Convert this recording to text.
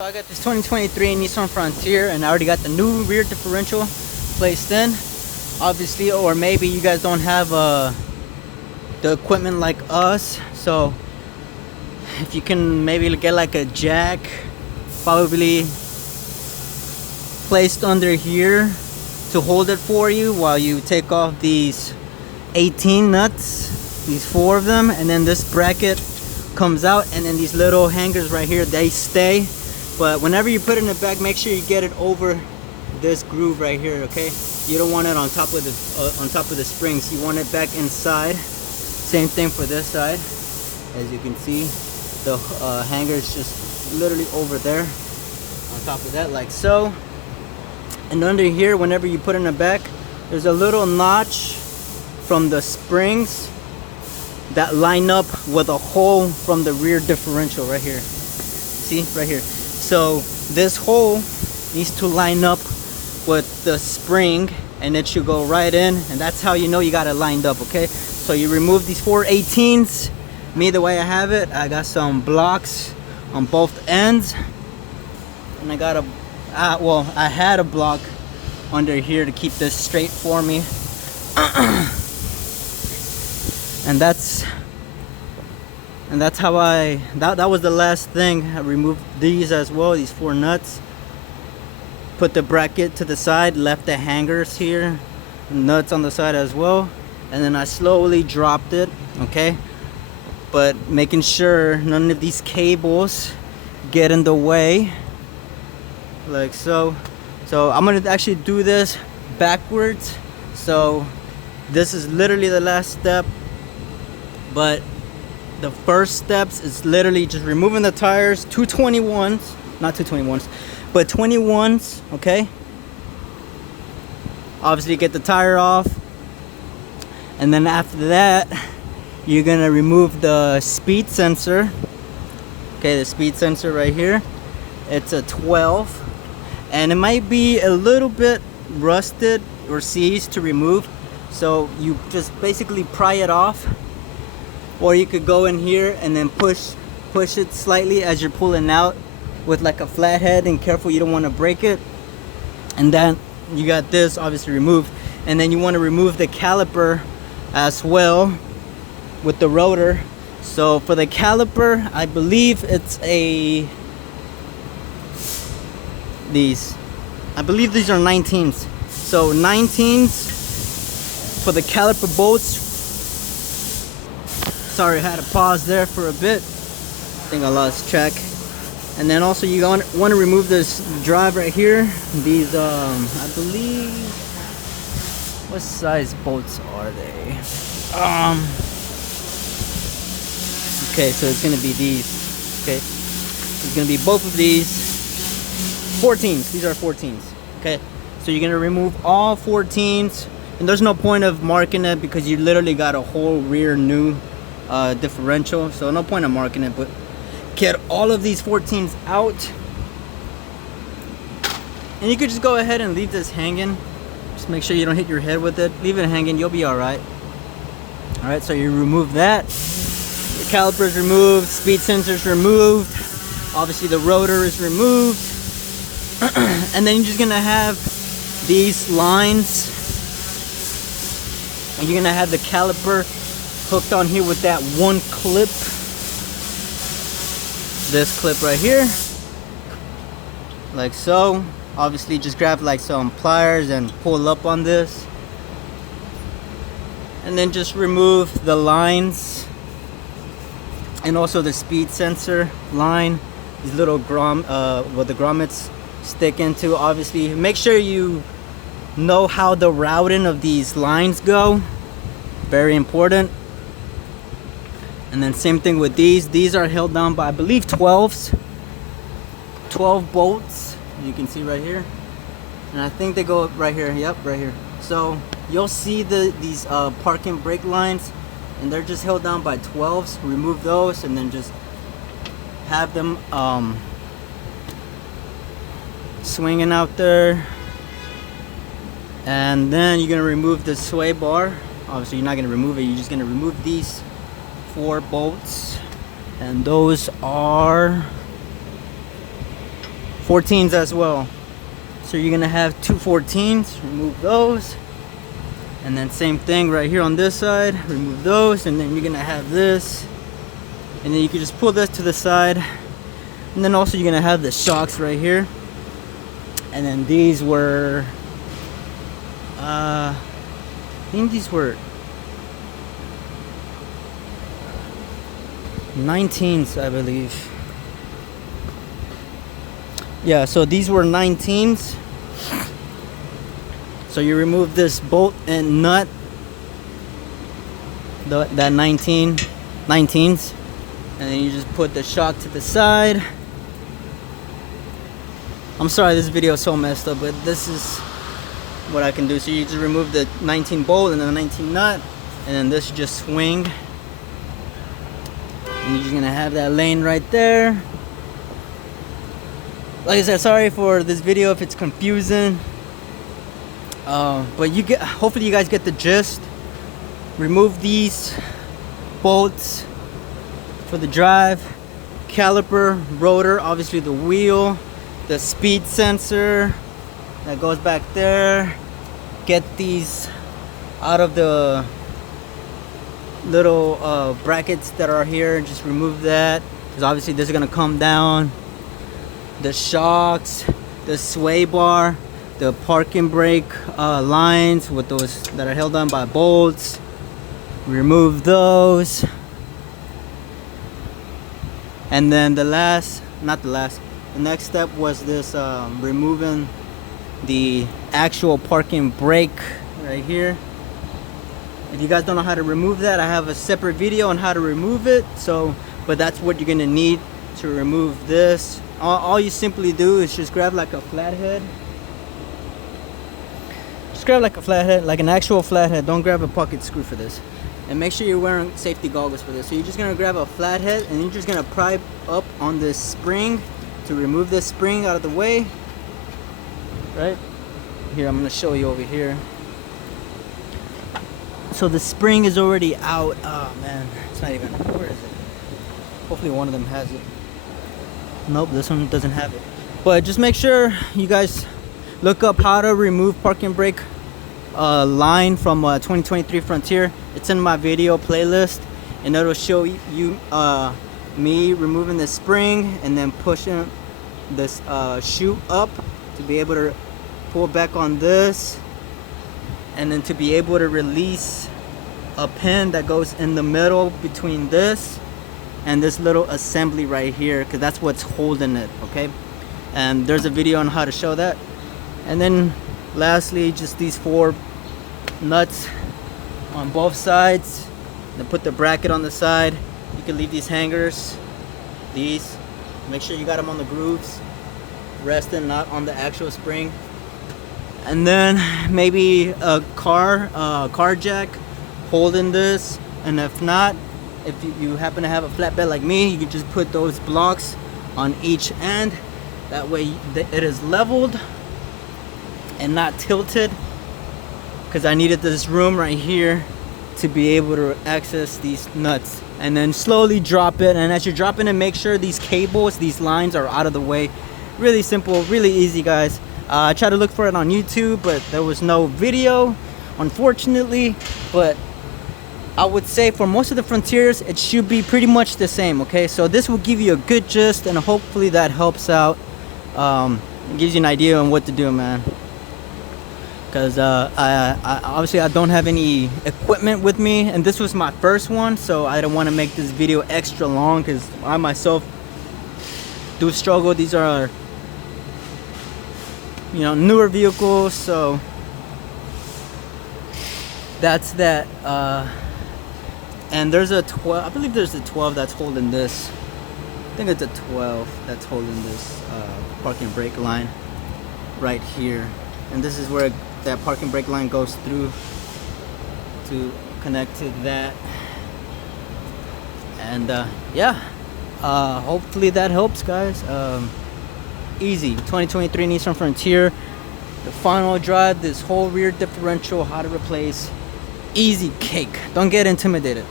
So I got this 2023 Nissan Frontier, and I already got the new rear differential placed in. Obviously, or maybe you guys don't have the equipment like us, so if you can maybe get like a jack, probably placed under here to hold it for you while you take off these 18 nuts, these 4 of them, and then this bracket comes out, and then these little hangers right here, they stay. But whenever you put it in the back, make sure you get it over this groove right here, okay? You don't want it on top of the springs. You want it back inside. Same thing for this side. As you can see, the hanger is just literally over there on top of that, like so. And under here, whenever you put it in the back, there's a little notch from the springs that line up with a hole from the rear differential right here. See, right here. So this hole needs to line up with the spring, and it should go right in, and that's how you know you got it lined up, okay? So you remove these 4 18s. Me, the way I have it, I got some blocks on both ends, and I got a I had a block under here to keep this straight for me. and that's how that was the last thing. I removed these as well, these 4 nuts. Put the bracket to the side, left the hangers here, nuts on the side as well, and then I slowly dropped it, okay? But making sure none of these cables get in the way, like so. So I'm gonna actually do this backwards. So this is literally the last step, but the first steps is literally just removing the tires, 221s, not 221s, but 21s, okay? Obviously get the tire off, and then after that, you're gonna remove the speed sensor. Okay, the speed sensor right here, it's a 12, and it might be a little bit rusted or seized to remove, so you just basically pry it off. Or you could go in here and then push it slightly as you're pulling out with like a flathead, and careful you don't want to break it. And then you got this obviously removed, and then you want to remove the caliper as well with the rotor. So for the caliper, I believe it's I believe these are 19s. So 19s for the caliper bolts. Sorry, I had to pause there for a bit. I think I lost track. And then also you want to remove this drive right here. These, I believe, what size bolts are they? Okay, so it's gonna be these. Okay, it's gonna be both of these. 14s. These are 14s. Okay, so you're gonna remove all 14s, and there's no point of marking it because you literally got a whole rear new differential, so no point of marking it. But get all of these 14s out, and you could just go ahead and leave this hanging. Just make sure you don't hit your head with it. Leave it hanging, you'll be all right. All right, so you remove that. The caliper's removed, speed sensor's removed, obviously the rotor is removed. And then you're just gonna have these lines, and you're gonna have the caliper hooked on here with that one clip, this clip right here, like so. Obviously just grab like some pliers and pull up on this, and then just remove the lines, and also the speed sensor line, these little the grommets stick into. Obviously make sure you know how the routing of these lines go, very important. And then same thing with these are held down by, I believe, 12 bolts, you can see right here, and I think they go right here. Yep, right here. So you'll see these parking brake lines, and they're just held down by 12s. Remove those, and then just have them swinging out there. And then you're gonna remove the sway bar. Obviously you're not gonna remove it, you're just gonna remove these 4 bolts, and those are 14s as well. So you're gonna have two 14s, remove those. And then same thing right here on this side, remove those, and then you're gonna have this. And then you can just pull this to the side. And then also you're gonna have the shocks right here. And then these were, I think these were 19s, I believe. Yeah, so these were 19s. So you remove this bolt and nut, that 19s, and then you just put the shock to the side. I'm sorry this video is so messed up, but this is what I can do. So you just remove the 19 bolt and the 19 nut, and then this just swing. And you're just gonna have that lane right there. Like I said, sorry for this video if it's confusing. But hopefully you guys get the gist. Remove these bolts for the drive, caliper, rotor, obviously the wheel, the speed sensor that goes back there. Get these out of the little brackets that are here. Just remove that, because obviously this is gonna come down. The shocks, the sway bar, the parking brake lines with those that are held on by bolts, remove those. And then the next step was this, removing the actual parking brake right here. If you guys don't know how to remove that, I have a separate video on how to remove it. But that's what you're gonna need to remove this. All you simply do is just grab like a flathead. Just grab like a flathead, like an actual flathead. Don't grab a pocket screw for this. And make sure you're wearing safety goggles for this. So you're just gonna grab a flathead and you're just gonna pry up on this spring to remove this spring out of the way. Right? Here, I'm gonna show you over here. So the spring is already out. Oh man, it's not even, where is it? Hopefully one of them has it. Nope, this one doesn't have it. But just make sure you guys look up how to remove parking brake line from 2023 Frontier. It's in my video playlist, and it'll show you me removing the spring and then pushing this shoe up to be able to pull back on this, and then to be able to release a pin that goes in the middle between this and this little assembly right here, because that's what's holding it. Okay, and there's a video on how to show that. And then lastly, just these 4 nuts on both sides. Then put the bracket on the side. You can leave these hangers, these, make sure you got them on the grooves, resting, not on the actual spring. And then maybe a car jack holding this. And if not, if you happen to have a flatbed like me, you can just put those blocks on each end. That way it is leveled and not tilted, because I needed this room right here to be able to access these nuts. And then slowly drop it, and as you're dropping it, make sure these cables, these lines are out of the way. Really simple, really easy, guys. I tried to look for it on YouTube, but there was no video, unfortunately. But I would say for most of the Frontiers, it should be pretty much the same. Okay, so this will give you a good gist, and hopefully that helps out. It gives you an idea on what to do, man. Because I obviously I don't have any equipment with me, and this was my first one, so I don't want to make this video extra long, because I myself do struggle. These are, you know, newer vehicles, so that's that. And there's a 12, I believe there's a 12 that's holding this. I think it's a 12 that's holding this parking brake line right here. And this is where that parking brake line goes through to connect to that. And yeah, hopefully that helps, guys. Easy 2023 Nissan Frontier, the final drive, this whole rear differential, how to replace, easy cake. Don't get intimidated.